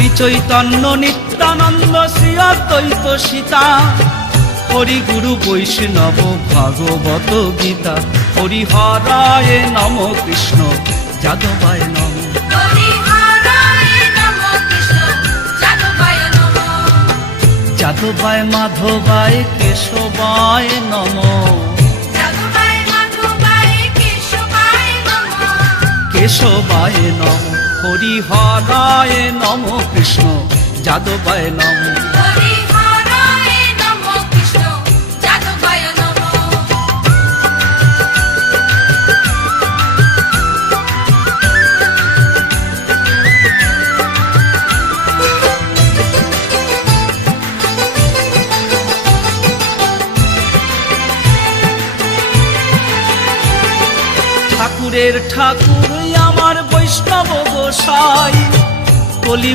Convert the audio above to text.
শ্রী চৈতন্য নিত্যানন্দ শ্রী অদ্বৈত সীতা, হরি গুরু বৈষ্ণব ভাগবত গীতা। হরি হরায় নম কৃষ্ণ যাদবায় নম, যাদবায় মাধবায় কেশবায় নম, কেশবায় নম। হরি হরায় নম কৃষ্ণ যাদবায় নম। ঠাকুরের ঠাকুর আমার বৈষ্ণব গোসাই, কলি